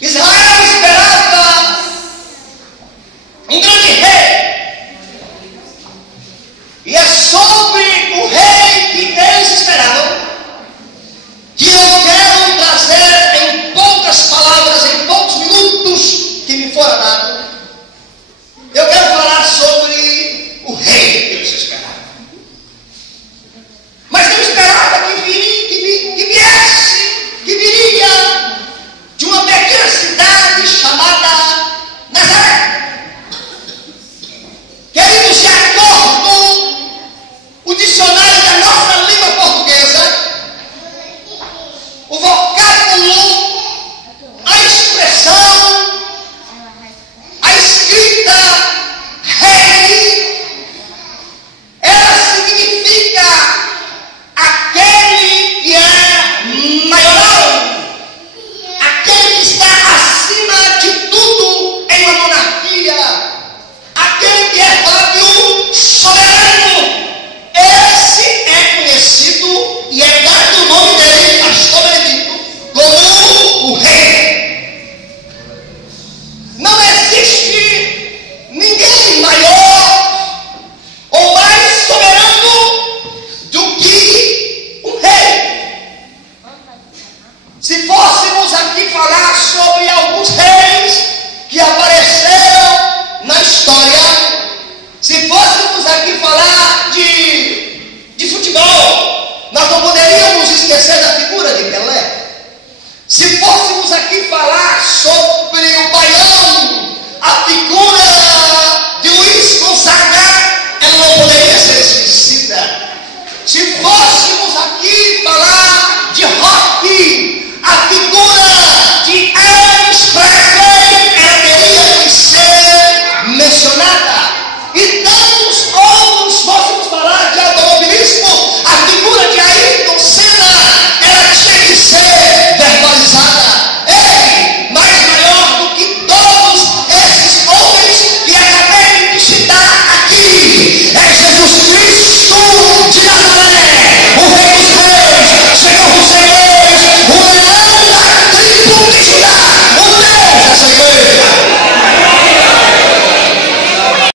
Israel esperava um grande rei. E é sobre o rei que eles esperavam que eu quero trazer em poucas palavras, em poucos minutos que me fora dado. Eu quero falar sobre o rei que eles esperavam. Mas eu esperava que viria de uma pequena cidade chamada Nazaré. Queridos, de acordo com o dicionário da nossa língua portuguesa, o vocábulo, a expressão, a escrita rei, ela significa aquele que é maioral, aquele que está acima de tudo em uma monarquia, aquele que é sábio, soberano. Esse é conhecido e é dado o nome dele, pastor Benedito, como o rei. Não existe ninguém maior ou mais soberano do que o rei. Se fôssemos aqui falar sobre alguns reis que apareceram